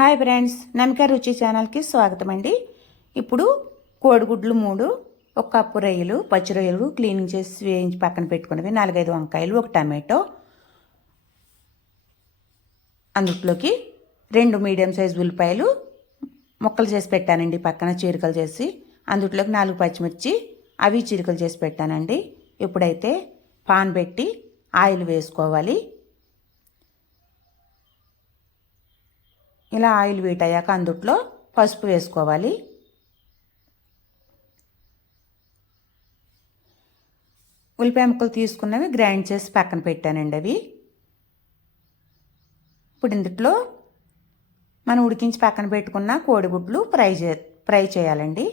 Hi friends, నమిక రుచి ఛానల్కి స్వాగతం అండి. ఇప్పుడు కోడిగుడ్లు 3, ఒక కప్పు రొయ్యలు, పచ్చి రొయ్యలు క్లీనింగ్ చేసి వేయించి పక్కన పెట్టుకున్నవి, 4-5 వంకాయలు, ఒక టమాటో, అందులోకి 2 మీడియం సైజు ఉల్లిపాయలు ముక్కలు చేసి పెట్టానండి. పక్కన చీరికలు చేసి అందులోకి 4 పచ్చిమిర్చి అవి చీరికలు చేసి పెట్టానండి. ఇప్పుడైతే పాన్ పెట్టి ఆయిల్ వేసుకోవాలి. ఇలా ఆయిల్ వీట్ అయ్యాక అందుట్లో పసుపు వేసుకోవాలి. ఉల్లిపాయ ముక్కలు తీసుకున్నవి గ్రైండ్ చేసి పక్కన పెట్టానండి. అవి ఇప్పుడు ఇందులో మనం ఉడికించి పక్కన పెట్టుకున్న కోడిగుడ్లు ఫ్రై చేయాలండి.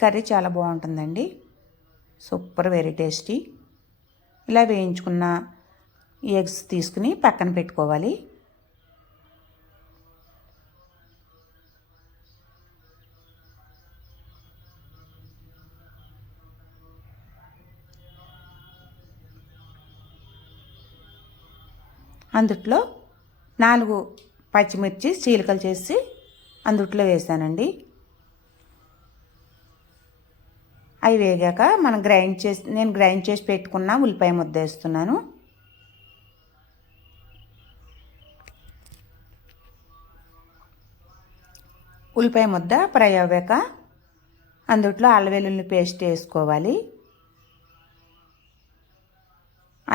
కర్రీ చాలా బాగుంటుందండి, సూపర్, వెరీ టేస్టీ. ఇలా వేయించుకున్న ఎగ్స్ తీసుకుని పక్కన పెట్టుకోవాలి. అందుట్లో 4 పచ్చిమిర్చి చీలికలు చేసి అందుట్లో వేసానండి. అవి వేగాక నేను గ్రైండ్ చేసి పెట్టుకున్న ఉల్లిపాయ ముద్ద వేస్తున్నాను. ఉల్లిపాయ ముద్ద ఫ్రై అవ్వాక అందుట్లో అల్లం వెల్లుల్లి పేస్ట్ వేసుకోవాలి.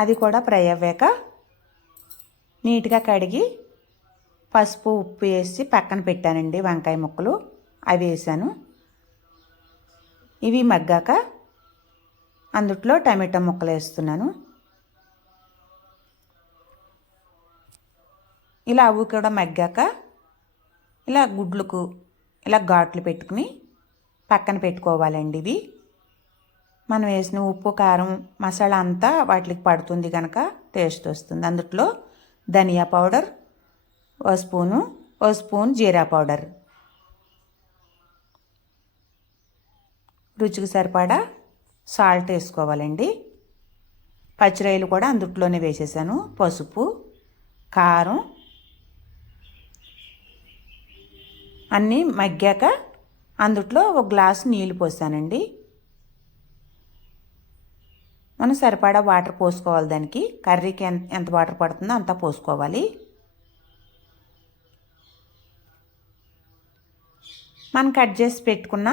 అది కూడా ఫ్రై అవ్వాక నీట్గా కడిగి పసుపు ఉప్పు వేసి పక్కన పెట్టానండి. వంకాయ ముక్కలు అవి వేసాను. ఇవి మగ్గాక అందుట్లో టమాటో ముక్కలు వేస్తున్నాను. ఇలా అవి కూడా మగ్గాక ఇలా గుడ్లకు ఇలా ఘాట్లు పెట్టుకుని పక్కన పెట్టుకోవాలండి. ఇవి మనం వేసిన ఉప్పు, కారం, మసాలా అంతా వాటికి పడుతుంది కనుక టేస్ట్ వస్తుంది. అందుట్లో ధనియా పౌడర్ ఓ స్పూన్ జీరా పౌడర్, రుచికి సరిపడా సాల్ట్ వేసుకోవాలండి. పచ్చిరొయ్యలు కూడా అందుట్లోనే వేసేసాను. పసుపు, కారం అన్నీ మగ్గాక అందుట్లో ఒక గ్లాసు నీళ్ళు పోసానండి. మనం సరిపడా వాటర్ పోసుకోవాలి. దానికి కర్రీకి ఎంత వాటర్ పడుతుందో అంత పోసుకోవాలి. మనం కట్ చేసి పెట్టుకున్న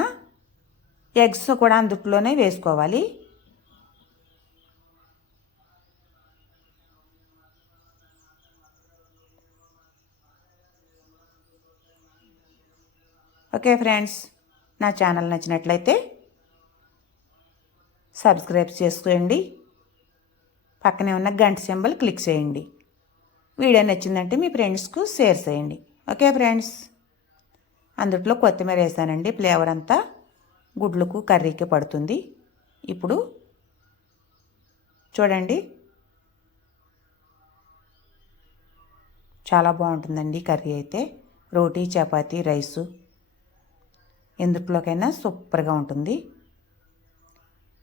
ఎగ్స్ కూడా అందుట్లోనే వేసుకోవాలి. ఓకే ఫ్రెండ్స్, నా ఛానల్ నచ్చినట్లయితే సబ్స్క్రైబ్ చేసుకోండి. పక్కనే ఉన్న గంట సింబల్ క్లిక్ చేయండి. వీడియో నచ్చిందంటే మీ ఫ్రెండ్స్కు షేర్ చేయండి. ఓకే ఫ్రెండ్స్, అందుట్లో కొత్తిమీర వేసానండి. ఫ్లేవర్ అంతా గుడ్లకు కర్రీకి పడుతుంది. ఇప్పుడు చూడండి, చాలా బాగుంటుందండి కర్రీ అయితే. రోటీ, చపాతీ, రైసు ఎందుట్లోకైనా సూపర్గా ఉంటుంది.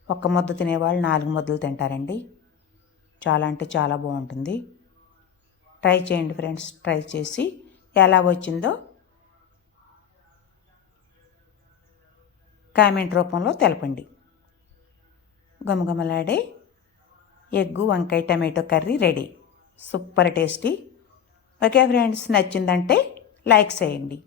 ఒక్క ముద్ద తినేవాళ్ళు 4 ముద్దలు తింటారండి. చాలా అంటే చాలా బాగుంటుంది. ట్రై చేయండి ఫ్రెండ్స్. ట్రై చేసి ఎలా వచ్చిందో కామెంట్ రూపంలో తెలపండి. గమగమలాడే ఎగ్గు, వంకాయ, tomato curry ready. Super tasty. Okay friends, నచ్చిందంటే లైక్ చేయండి.